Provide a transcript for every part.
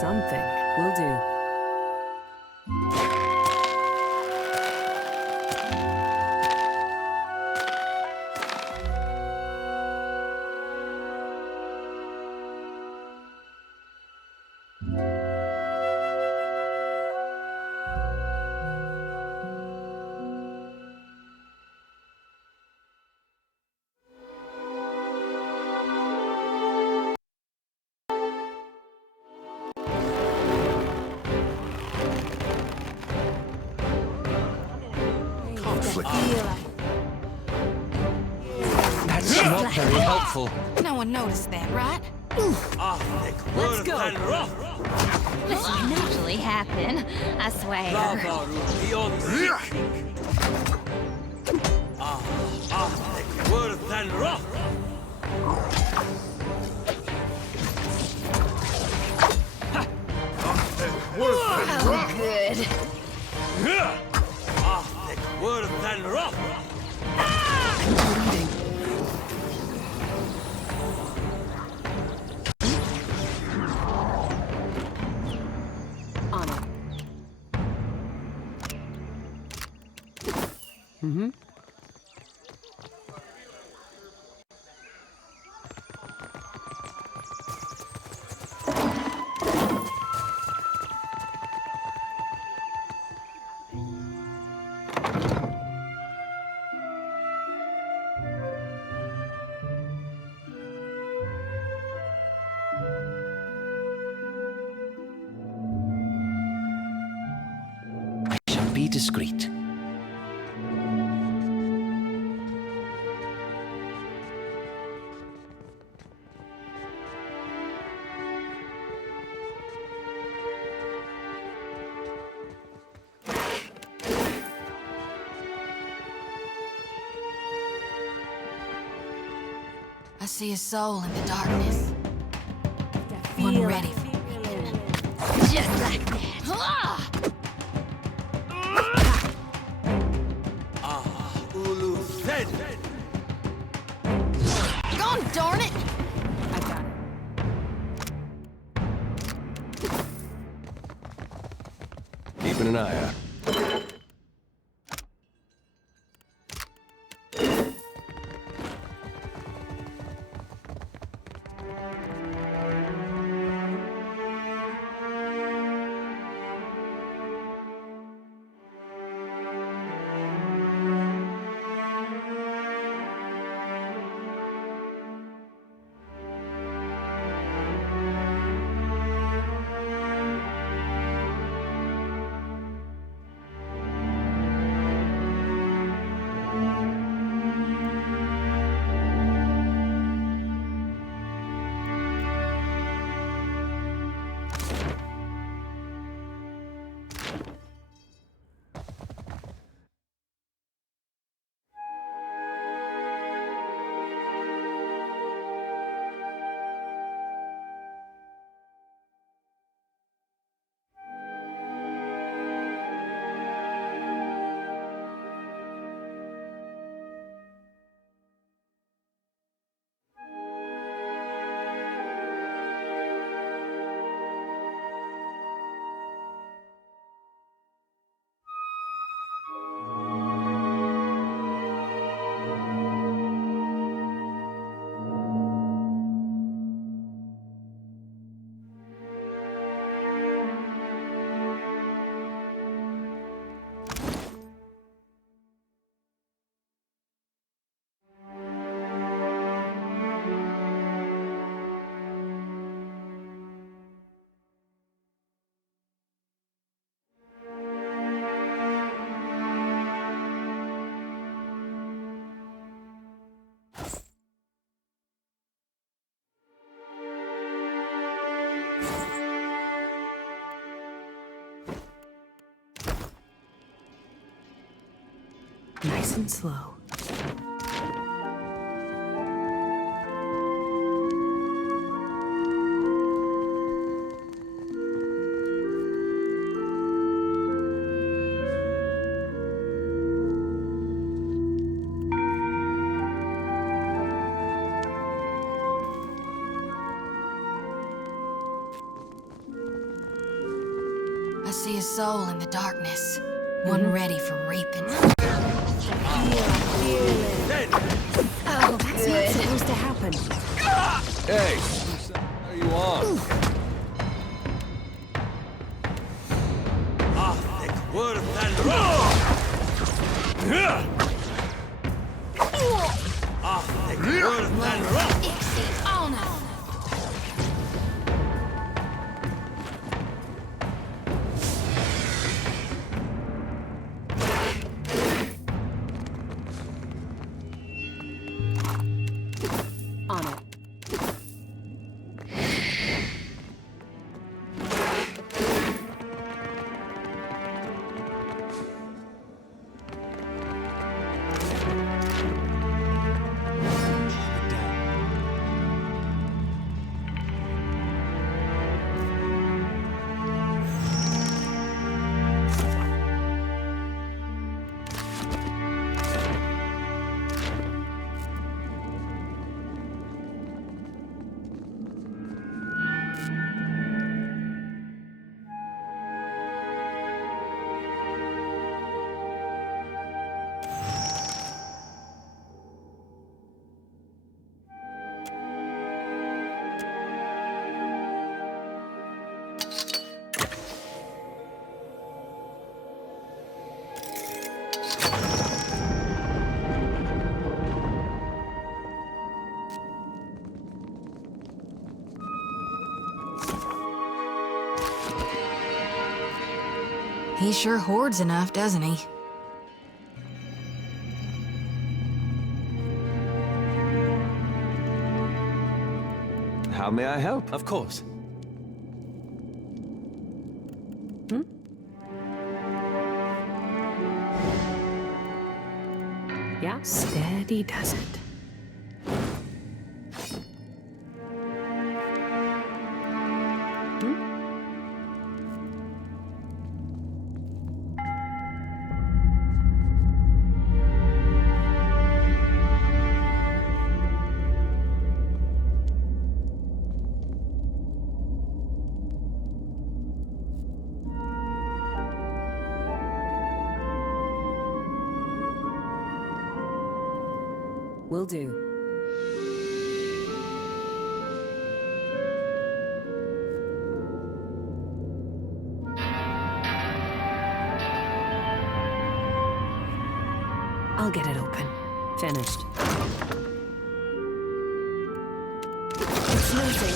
Something will do. That's not very helpful. No one noticed that, right? Let's go. This would naturally happen, I swear. Oh, good. On it. Mm-hmm. Be discreet. I see a soul in the darkness. One ready for just like that. Gone, darn it! I got it. Keeping an eye out. Nice and slow. I see a soul in the darkness, one ready for reaping. Oh, that's not supposed to happen. Hey! What are you on? Ixie honor! On it. He sure hoards enough, doesn't he? How may I help? Of course. Yeah, steady does it. Will do. I'll get it open. Finished. It's moving.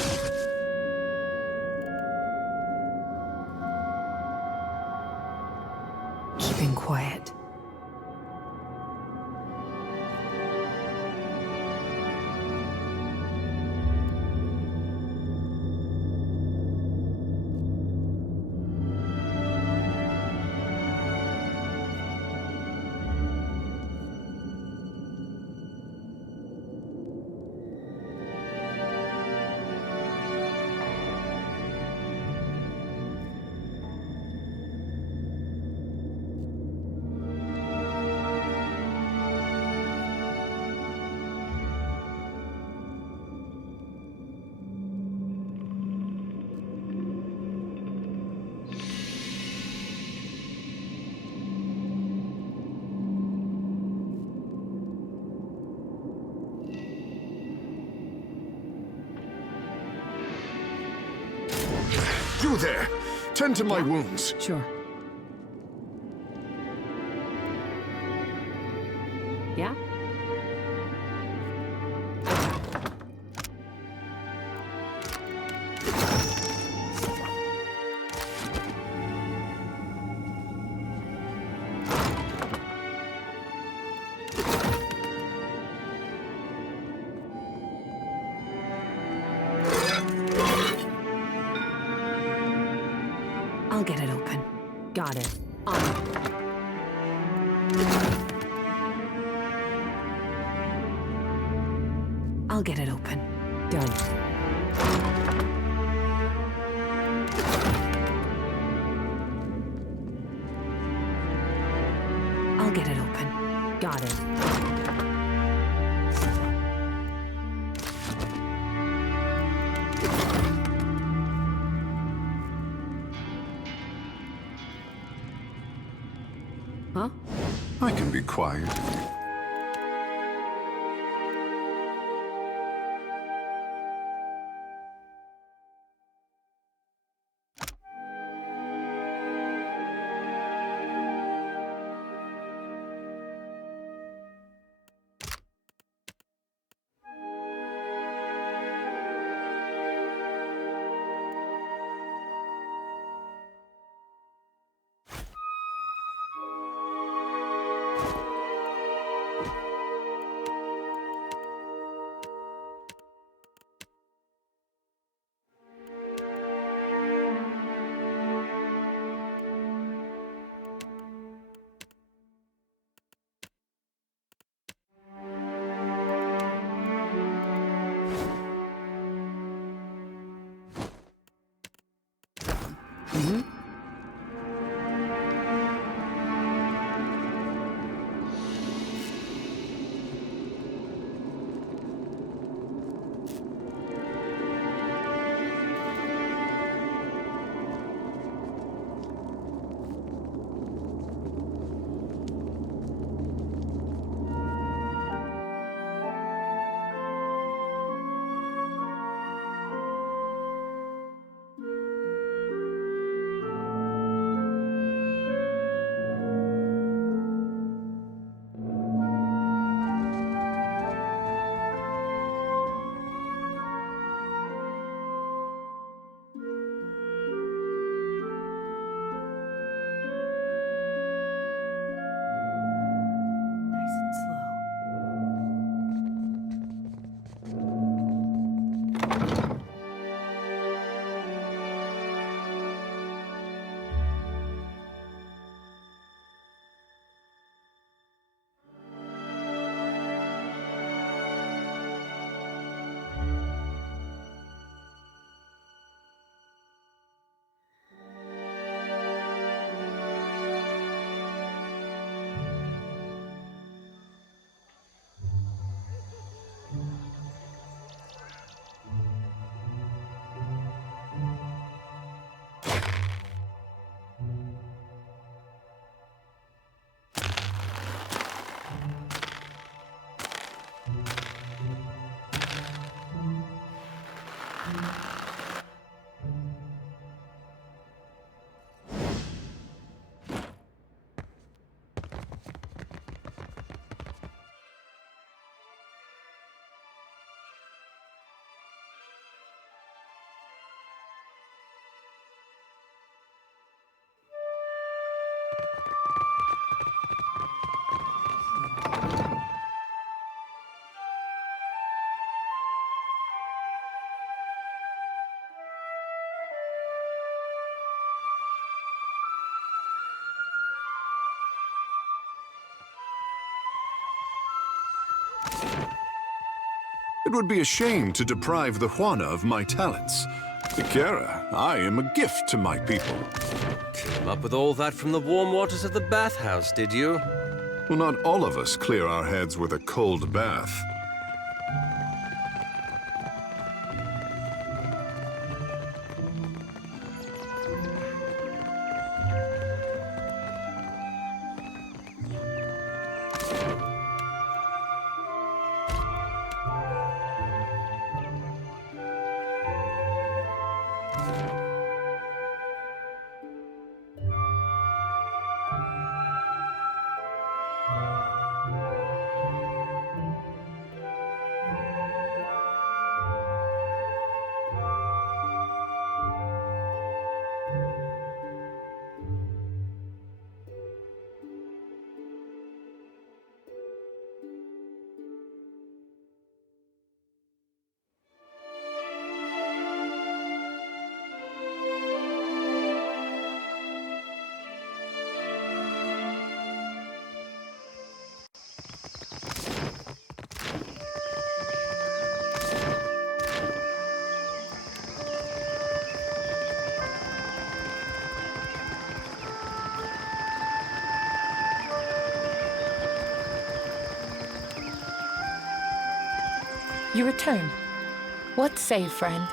Keeping quiet. You there! Tend to my wounds. Sure. Yeah? I'll get it open. Got it. On it. I'll get it open. Done. I'll get it open. Got it. Huh? I can be quiet. Nice and slow. It would be a shame to deprive the Juana of my talents. Ikera, I am a gift to my people. Came up with all that from the warm waters of the bathhouse, did you? Well, not all of us clear our heads with a cold bath. You return. What say, friend?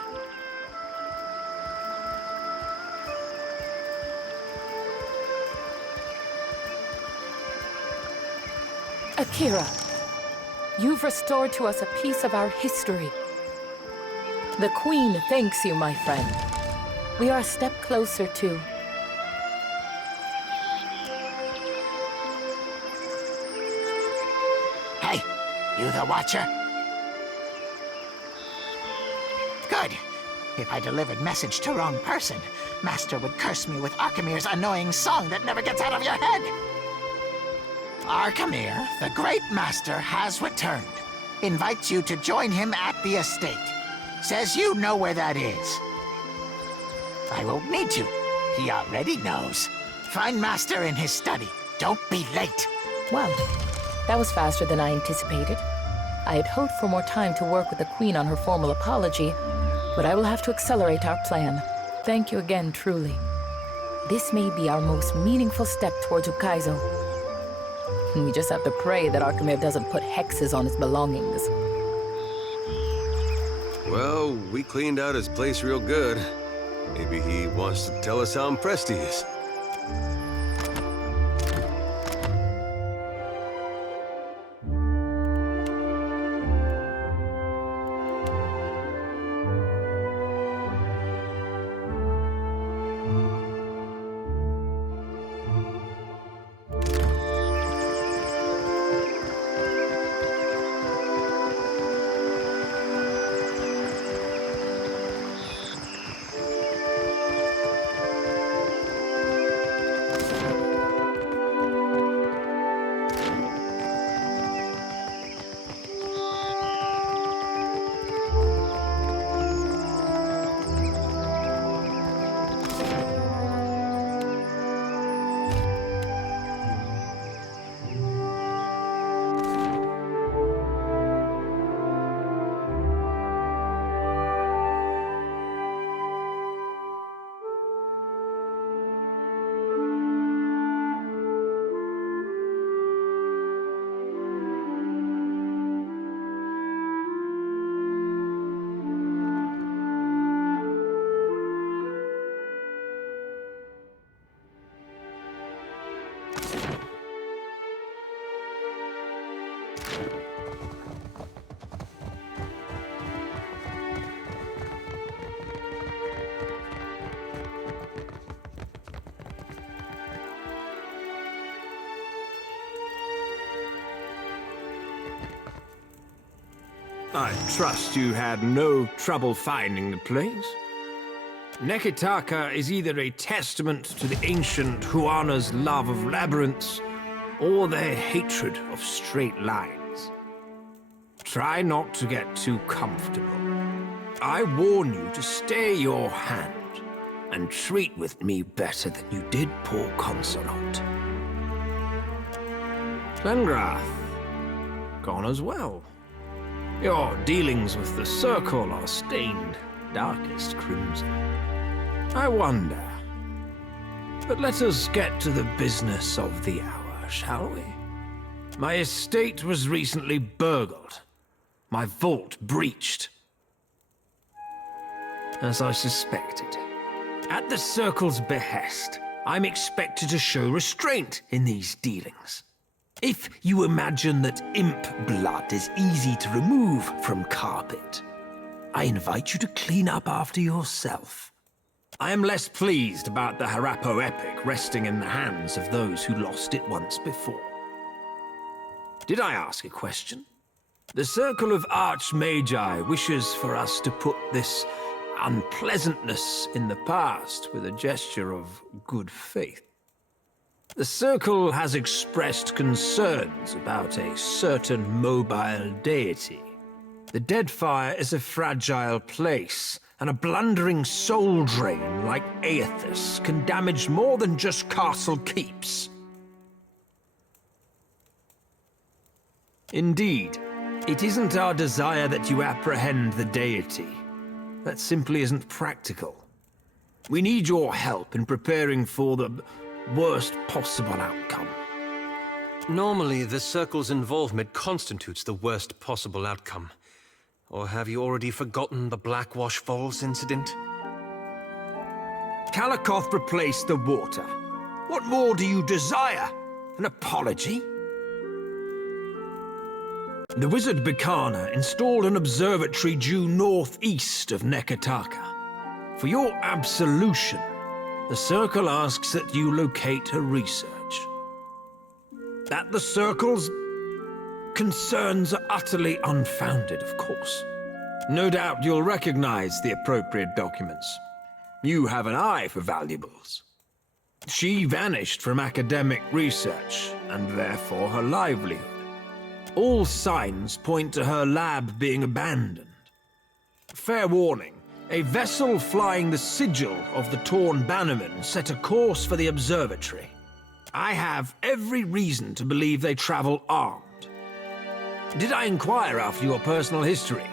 Akira, you've restored to us a piece of our history. The Queen thanks you, my friend. We are a step closer to... Hey, you the Watcher? Good. If I delivered message to wrong person, Master would curse me with Arkemir's annoying song that never gets out of your head. Arkemir, the Great Master, has returned. Invites you to join him at the estate. Says you know where that is. I won't need to. He already knows. Find Master in his study. Don't be late. Well, that was faster than I anticipated. I had hoped for more time to work with the Queen on her formal apology, but I will have to accelerate our plan. Thank you again, truly. This may be our most meaningful step towards Ukaizo. We just have to pray that Arkemir doesn't put hexes on his belongings. Well, we cleaned out his place real good. Maybe he wants to tell us how impressed he is. I trust you had no trouble finding the place. Nekitaka is either a testament to the ancient Huana's love of labyrinths or their hatred of straight lines. Try not to get too comfortable. I warn you to stay your hand and treat with me better than you did poor Consorot. Glengrath, gone as well. Your dealings with the Circle are stained darkest crimson. I wonder. But let us get to the business of the hour, shall we? My estate was recently burgled. My vault breached. As I suspected. At the Circle's behest, I'm expected to show restraint in these dealings. If you imagine that imp blood is easy to remove from carpet, I invite you to clean up after yourself. I am less pleased about the Harappo epic resting in the hands of those who lost it once before. Did I ask a question? The Circle of Archmagi wishes for us to put this unpleasantness in the past with a gesture of good faith. The Circle has expressed concerns about a certain mobile deity. The Deadfire is a fragile place, and a blundering soul drain like Aethys can damage more than just castle keeps. Indeed, it isn't our desire that you apprehend the deity. That simply isn't practical. We need your help in preparing for the worst possible outcome. Normally, the Circle's involvement constitutes the worst possible outcome. Or have you already forgotten the Blackwash Falls incident? Kalakoth replaced the water. What more do you desire? An apology? The wizard Bikana installed an observatory due northeast of Nekataka. For your absolution, the Circle asks that you locate her research. That the Circle's concerns are utterly unfounded, of course. No doubt you'll recognize the appropriate documents. You have an eye for valuables. She vanished from academic research, and therefore her livelihood. All signs point to her lab being abandoned. Fair warning, a vessel flying the sigil of the Torn Bannermen set a course for the observatory. I have every reason to believe they travel armed. Did I inquire after your personal history?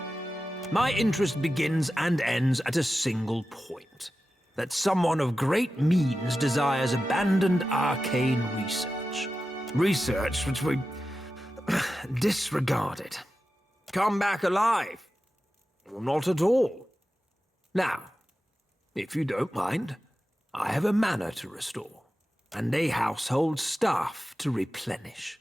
My interest begins and ends at a single point. That someone of great means desires abandoned arcane research. Research which we disregarded. Come back alive. Or not at all. Now, if you don't mind, I have a manor to restore, and a household staff to replenish.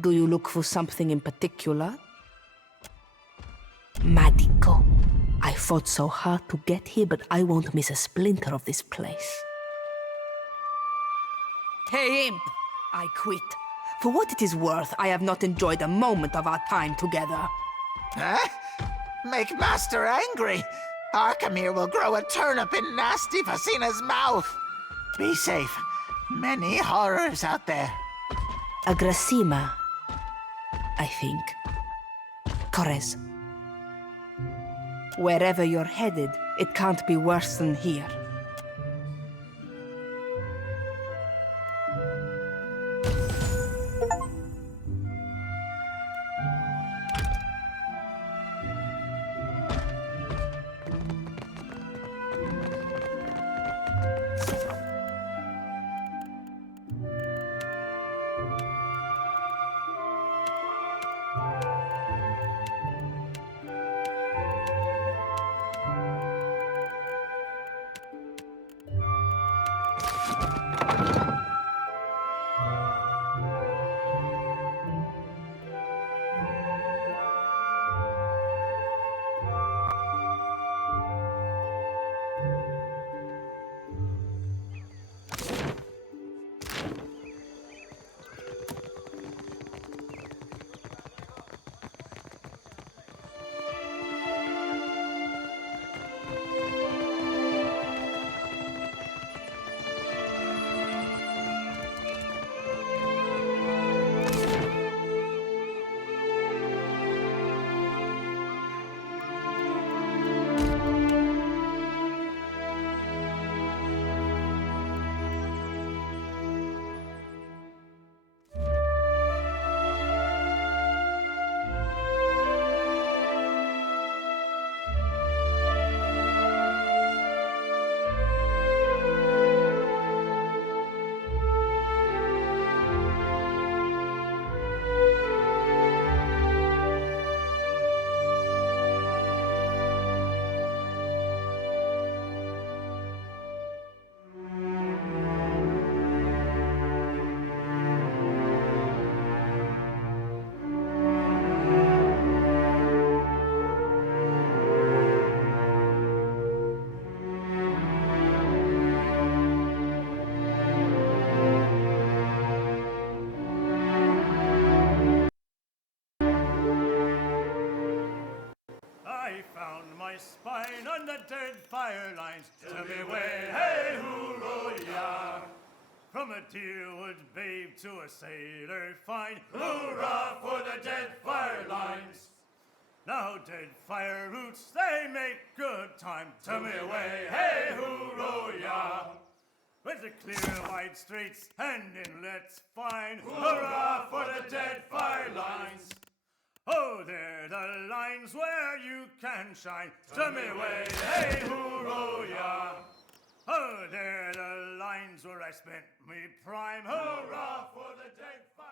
Do you look for something in particular? Madiko. I fought so hard to get here, but I won't miss a splinter of this place. Hey, Imp! I quit. For what it is worth, I have not enjoyed a moment of our time together. Huh? Make Master angry. Alkemi르 will grow a turnip in nasty Fasina's mouth. Be safe. Many horrors out there. Agrasima, I think. Correz. Wherever you're headed, it can't be worse than here. fire lines. To me way, hey, hoo-roy-ya. From a deerwood babe to a sailor fine, hoorah for the dead fire lines. Now dead fire roots, they make good time. To me way, hey, hoo-roy-ya. With the clear wide straits and inlets fine, hurrah for the dead fire lines. Oh, they're the lines where you can shine. To me way, hey, hoo-roy-ya. Oh, they're the lines where I spent me prime. Hurrah for the dead fire.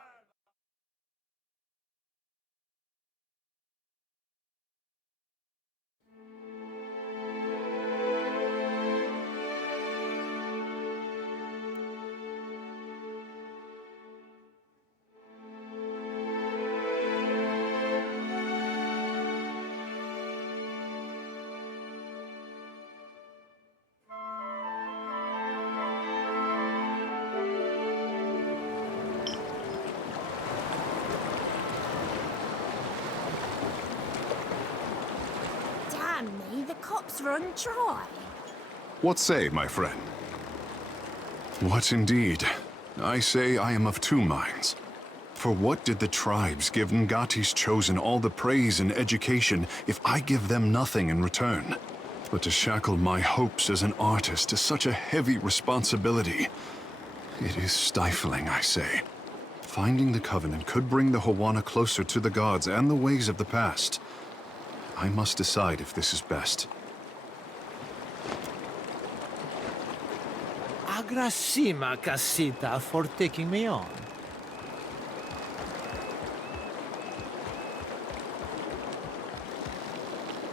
Damn me, the cops run dry. What say, my friend? What indeed? I say I am of two minds. For what did the tribes give Ngati's chosen all the praise and education if I give them nothing in return? But to shackle my hopes as an artist is such a heavy responsibility. It is stifling, I say. Finding the Covenant could bring the Hawana closer to the gods and the ways of the past. I must decide if this is best. Agrasima, Casita, for taking me on.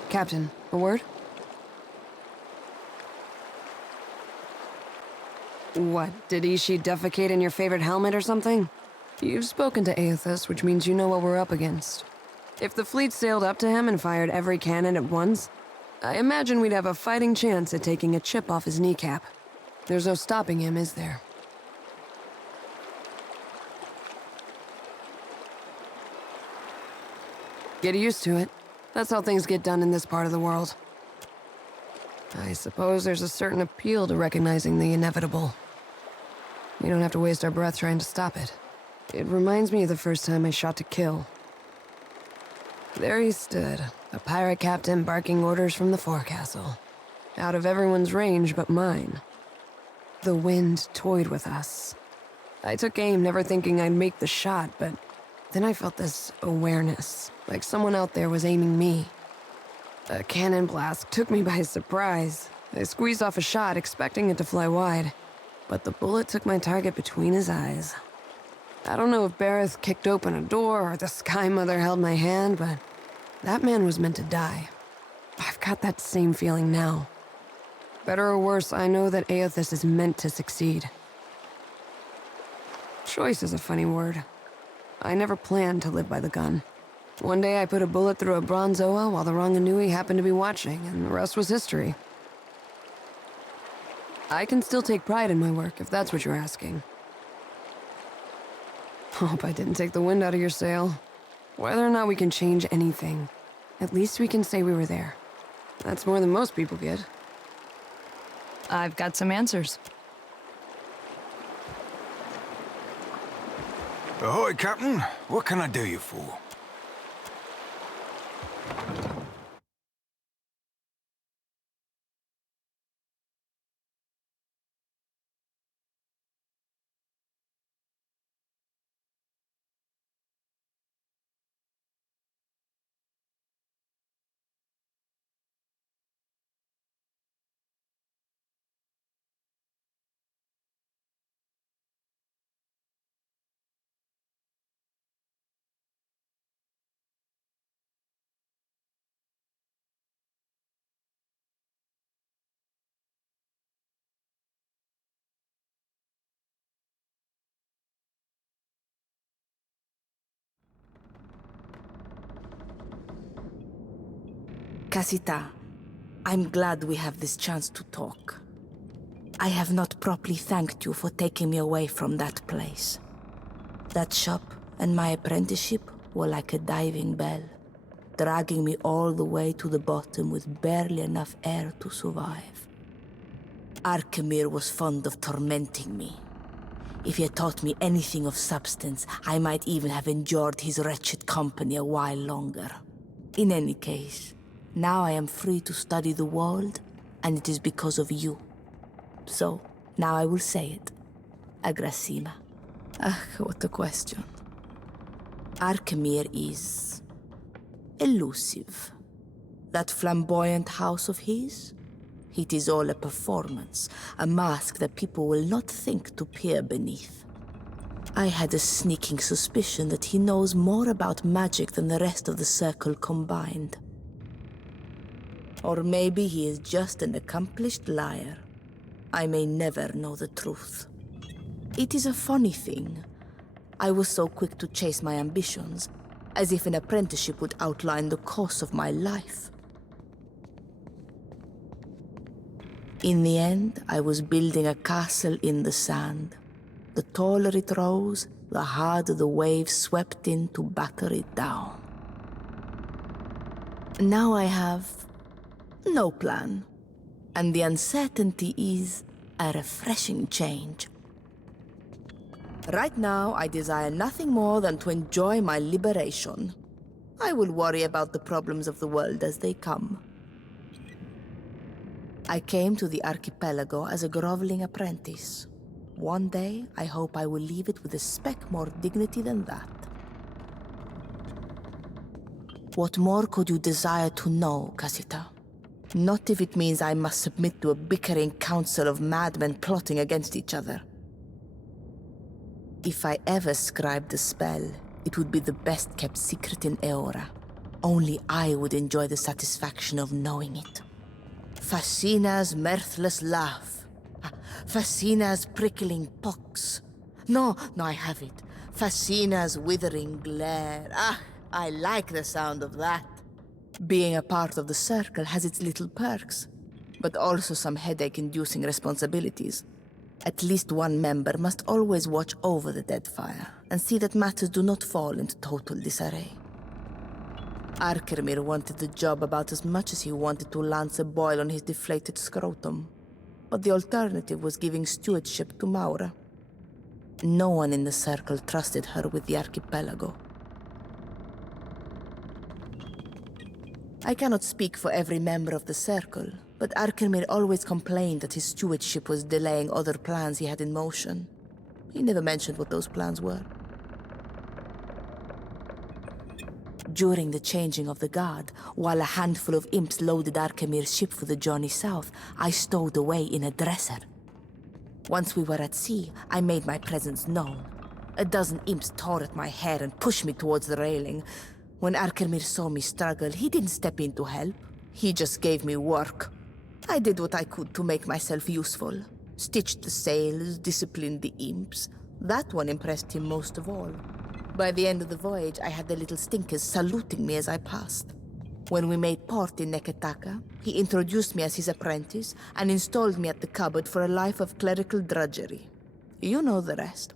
Captain, a word? What, did Ishi defecate in your favorite helmet or something? You've spoken to Aethys, which means you know what we're up against. If the fleet sailed up to him and fired every cannon at once, I imagine we'd have a fighting chance at taking a chip off his kneecap. There's no stopping him, is there? Get used to it. That's how things get done in this part of the world. I suppose there's a certain appeal to recognizing the inevitable. We don't have to waste our breath trying to stop it. It reminds me of the first time I shot to kill. There he stood, a pirate captain barking orders from the forecastle. Out of everyone's range but mine. The wind toyed with us. I took aim, never thinking I'd make the shot, but then I felt this awareness, like someone out there was aiming me. A cannon blast took me by surprise. I squeezed off a shot, expecting it to fly wide, but the bullet took my target between his eyes. I don't know if Bareth kicked open a door or the Sky Mother held my hand, but that man was meant to die. I've got that same feeling now. Better or worse, I know that Aethys is meant to succeed. Choice is a funny word. I never planned to live by the gun. One day I put a bullet through a Bronzoa while the Ranganui happened to be watching, and the rest was history. I can still take pride in my work, if that's what you're asking. Hope I didn't take the wind out of your sail. Whether or not we can change anything, at least we can say we were there. That's more than most people get. I've got some answers. Ahoy, Captain. What can I do you for? Casita, I'm glad we have this chance to talk. I have not properly thanked you for taking me away from that place. That shop and my apprenticeship were like a diving bell. dragging me all the way to the bottom with barely enough air to survive. Alkemirë was fond of tormenting me. If he had taught me anything of substance, I might even have endured his wretched company a while longer. In any case, now I am free to study the world, and it is because of you. So, now I will say it. Agrasima. Ah, what a question. Alkemirë is elusive. That flamboyant house of his? It is all a performance, a mask that people will not think to peer beneath. I had a sneaking suspicion that he knows more about magic than the rest of the circle combined. Or maybe he is just an accomplished liar. I may never know the truth. It is a funny thing. I was so quick to chase my ambitions, as if an apprenticeship would outline the course of my life. In the end, I was building a castle in the sand. The taller it rose, the harder the waves swept in to batter it down. Now I have no plan, and the uncertainty is a refreshing change. Right now, I desire nothing more than to enjoy my liberation. I will worry about the problems of the world as they come. I came to the archipelago as a groveling apprentice. One day, I hope I will leave it with a speck more dignity than that. What more could you desire to know, Casita? Not if it means I must submit to a bickering council of madmen plotting against each other. If I ever scribed a spell, it would be the best-kept secret in Eora. Only I would enjoy the satisfaction of knowing it. Fascina's mirthless laugh. Fascina's prickling pox. No, I have it. Fascina's withering glare. Ah, I like the sound of that. Being a part of the circle has its little perks, but also some headache-inducing responsibilities. At least one member must always watch over the Deadfire and see that matters do not fall into total disarray. Alkemirë wanted the job about as much as he wanted to lance a boil on his deflated scrotum. But the alternative was giving stewardship to Maura. No one in the circle trusted her with the archipelago. I cannot speak for every member of the circle, but Alkemirë always complained that his stewardship was delaying other plans he had in motion. He never mentioned what those plans were. During the changing of the guard, while a handful of imps loaded Alkemirë's ship for the journey south, I stowed away in a dresser. Once we were at sea, I made my presence known. A dozen imps tore at my hair and pushed me towards the railing. When Alkemirë saw me struggle, he didn't step in to help. He just gave me work. I did what I could to make myself useful. Stitched the sails, disciplined the imps. That one impressed him most of all. By the end of the voyage, I had the little stinkers saluting me as I passed. When we made port in Neketaka, he introduced me as his apprentice and installed me at the cupboard for a life of clerical drudgery. You know the rest.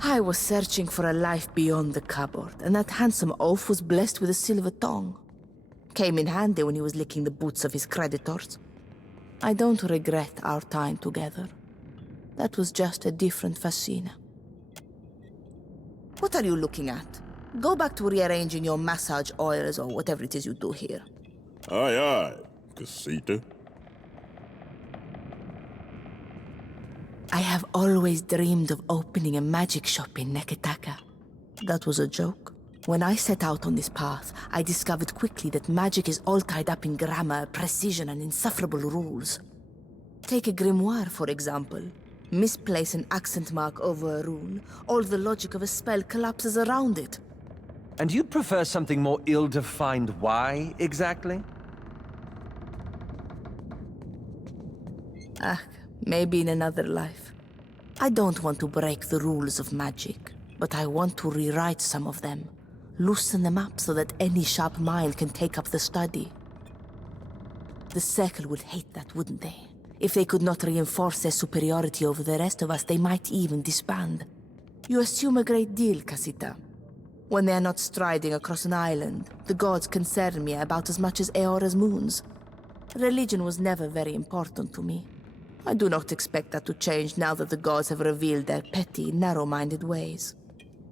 I was searching for a life beyond the cupboard, and that handsome oaf was blessed with a silver tongue. Came in handy when he was licking the boots of his creditors. I don't regret our time together. That was just a different Fascina. What are you looking at? Go back to rearranging your massage oils or whatever it is you do here. Aye, aye, Casita. I have always dreamed of opening a magic shop in Neketaka. That was a joke. When I set out on this path, I discovered quickly that magic is all tied up in grammar, precision, and insufferable rules. Take a grimoire, for example. Misplace an accent mark over a rune, all the logic of a spell collapses around it. And you'd prefer something more ill-defined why, exactly? Maybe in another life. I don't want to break the rules of magic, but I want to rewrite some of them. Loosen them up so that any sharp mind can take up the study. The Circle would hate that, wouldn't they? If they could not reinforce their superiority over the rest of us, they might even disband. You assume a great deal, Casita. When they are not striding across an island, the gods concern me about as much as Eora's moons. Religion was never very important to me. I do not expect that to change now that the gods have revealed their petty, narrow-minded ways.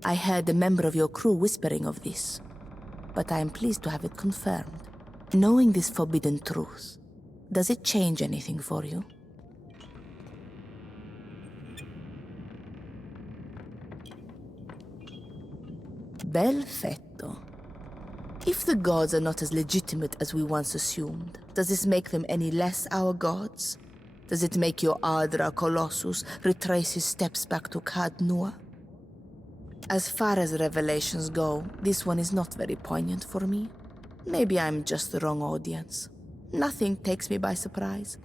I heard a member of your crew whispering of this, but I am pleased to have it confirmed. Knowing this forbidden truth, does it change anything for you? Perfetto. If the gods are not as legitimate as we once assumed, does this make them any less our gods? Does it make your Adra Colossus retrace his steps back to Kad Nua? As far as revelations go, this one is not very poignant for me. Maybe I'm just the wrong audience. Nothing takes me by surprise.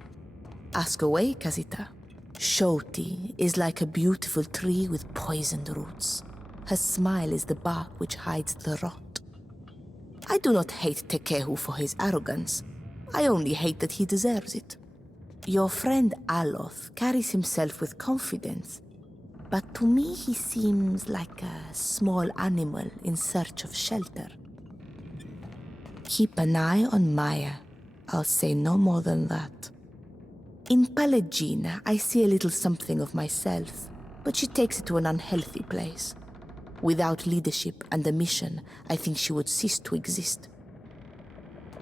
Ask away, Casita. Shoti is like a beautiful tree with poisoned roots. Her smile is the bark which hides the rot. I do not hate Tekehu for his arrogance. I only hate that he deserves it. Your friend Aloth carries himself with confidence, but to me he seems like a small animal in search of shelter. Keep an eye on Maya. I'll say no more than that. In Pallegina, I see a little something of myself, but she takes it to an unhealthy place. Without leadership and a mission, I think she would cease to exist.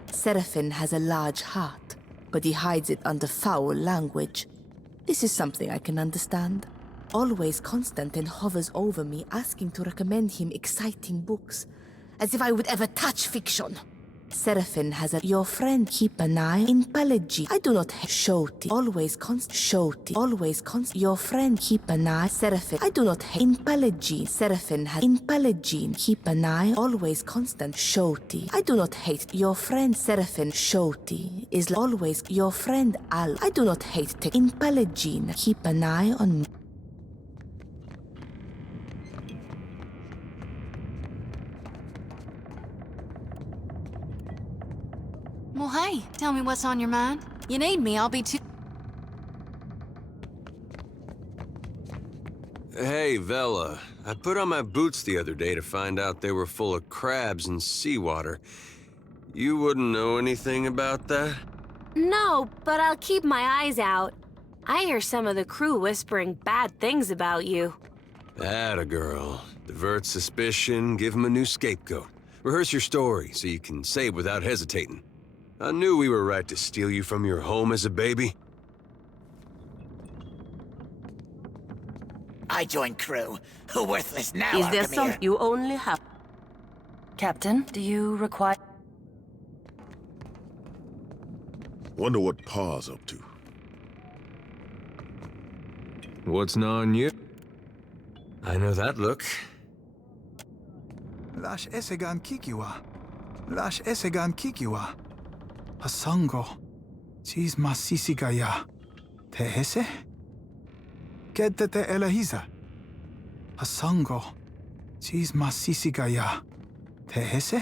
Seraphin has a large heart, but he hides it under foul language. This is something I can understand. Always Constantine hovers over me, asking to recommend him exciting books, as if I would ever touch fiction. Seraphin has a... Your friend keep an eye in Palegi. I do not hate Shoti. Always Shoti. Always Your friend keep an eye. Seraphin. I do not hate in Palegi. Seraphin has in Palegi. Keep an eye. Always constant. Shoti. I do not hate your friend Seraphin. Shoti is always your friend Al. I do not hate in Palegi. Keep an eye on. Well, hey, tell me what's on your mind. You need me, I'll be too... Hey, Vela. I put on my boots the other day to find out they were full of crabs and seawater. You wouldn't know anything about that? No, but I'll keep my eyes out. I hear some of the crew whispering bad things about you. Atta girl. Divert suspicion, give him a new scapegoat. Rehearse your story so you can say it without hesitating. I knew we were right to steal you from your home as a baby. I join crew. Worthless now, Is there Alkemeer. some you only have? Captain, do you require... Wonder what Pa's up to. What's gnawing you? I know that look. Lash esegan kikiwa. Lash esegan kikiwa. Hasango. Cheese masisigaya. Tehese? Kedete elahiza. Hasango. Cheese masisigaya. Tehese?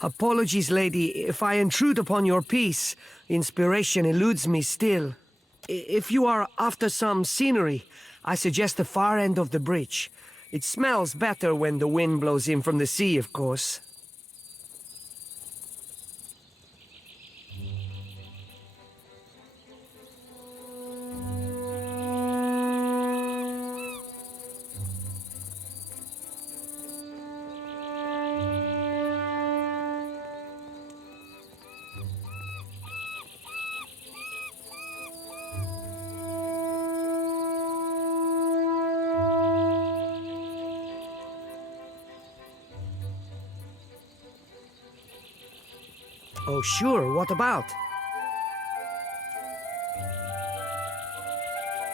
Apologies, lady, if I intrude upon your peace. Inspiration eludes me still. If you are after some scenery, I suggest the far end of the bridge. It smells better when the wind blows in from the sea, of course. Oh, sure. What about?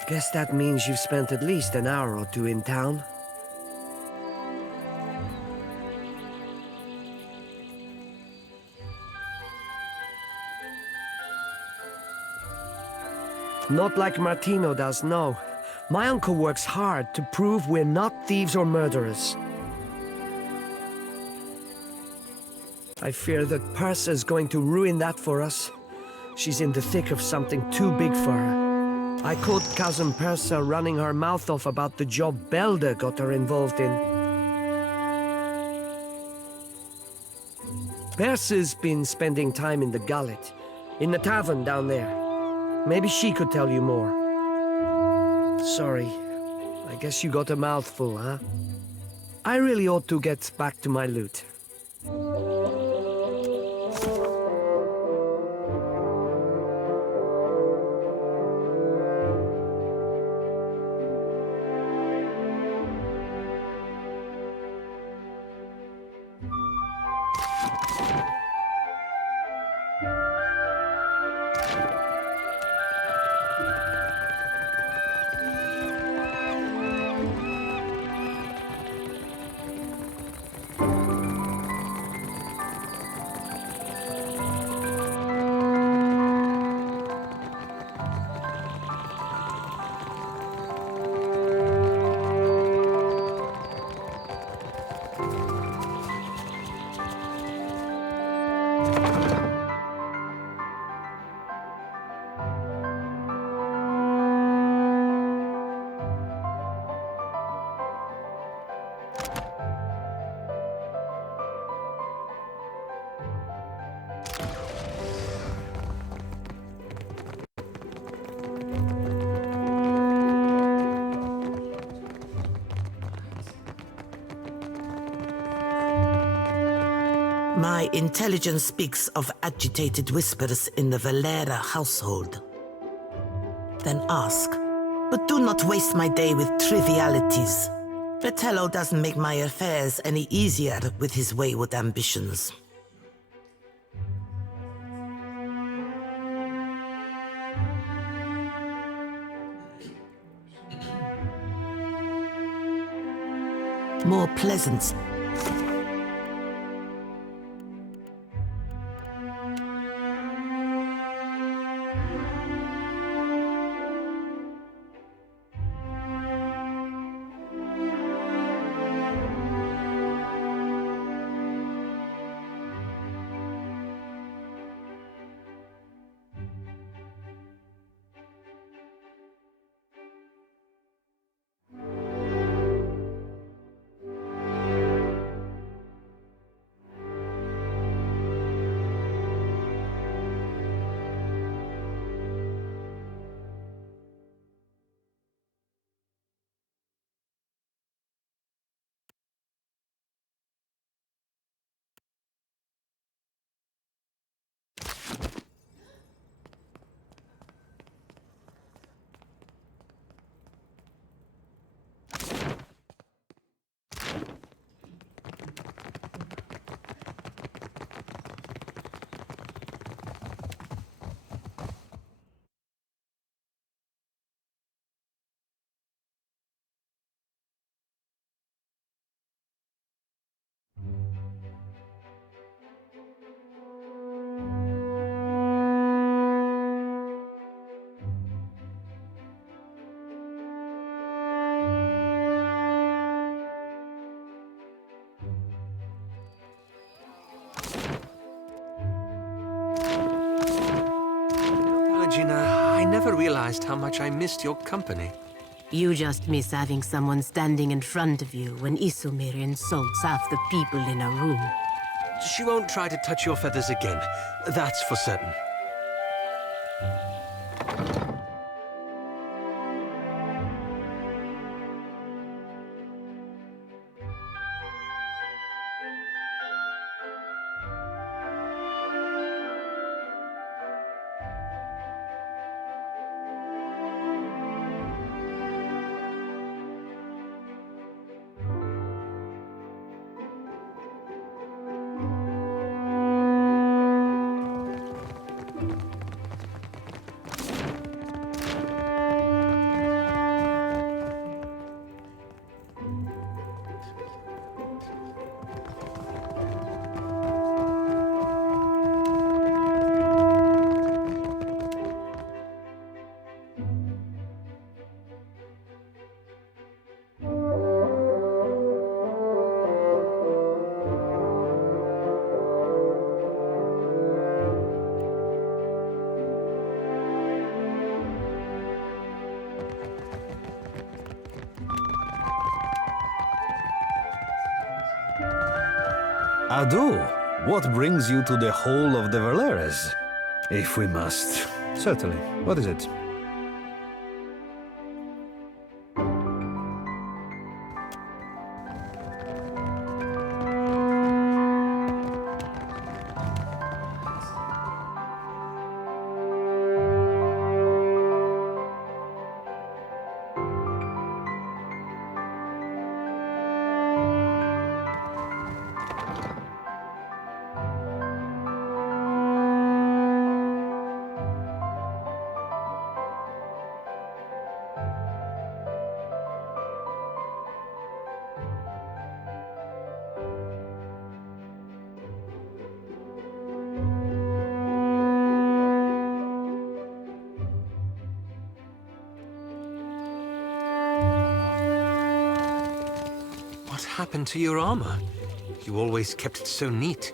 Guess that means you've spent at least an hour or two in town. Not like Martino does, no. My uncle works hard to prove we're not thieves or murderers. I fear that Persa's going to ruin that for us. She's in the thick of something too big for her. I caught cousin Persa running her mouth off about the job Belder got her involved in. Persa's been spending time in the gullet, in the tavern down there. Maybe she could tell you more. Sorry, I guess you got a mouthful, huh? I really ought to get back to my loot. My intelligence speaks of agitated whispers in the Valera household. Then ask, but do not waste my day with trivialities. Bertello doesn't make my affairs any easier with his wayward ambitions. More pleasant. Regina. I never realized how much I missed your company. You just miss having someone standing in front of you when Isomir insults half the people in a room. She won't try to touch your feathers again. That's for certain. Ado, what brings you to the Hall of the Valeres? If we must. Certainly. What is it? What happened to your armor? You always kept it so neat.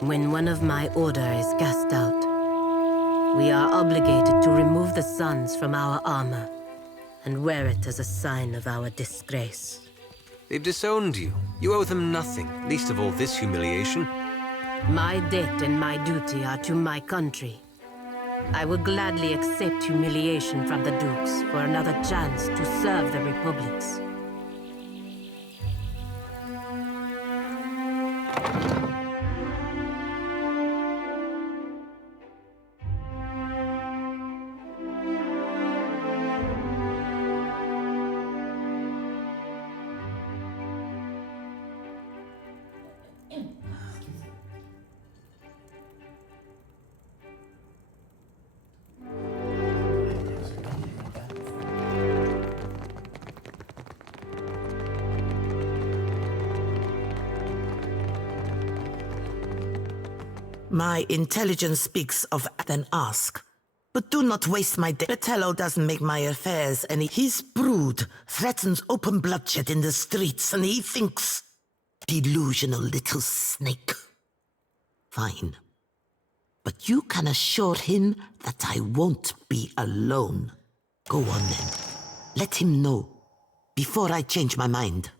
When one of my order is cast out, we are obligated to remove the suns from our armor and wear it as a sign of our disgrace. They've disowned you. You owe them nothing, least of all this humiliation. My debt and my duty are to my country. I will gladly accept humiliation from the Dukes for another chance to serve the Republics. My intelligence speaks of then ask. But do not waste my day. Betello doesn't make my affairs any. His brood threatens open bloodshed in the streets, and he thinks... Delusional little snake. Fine. But you can assure him that I won't be alone. Go on then. Let him know, before I change my mind.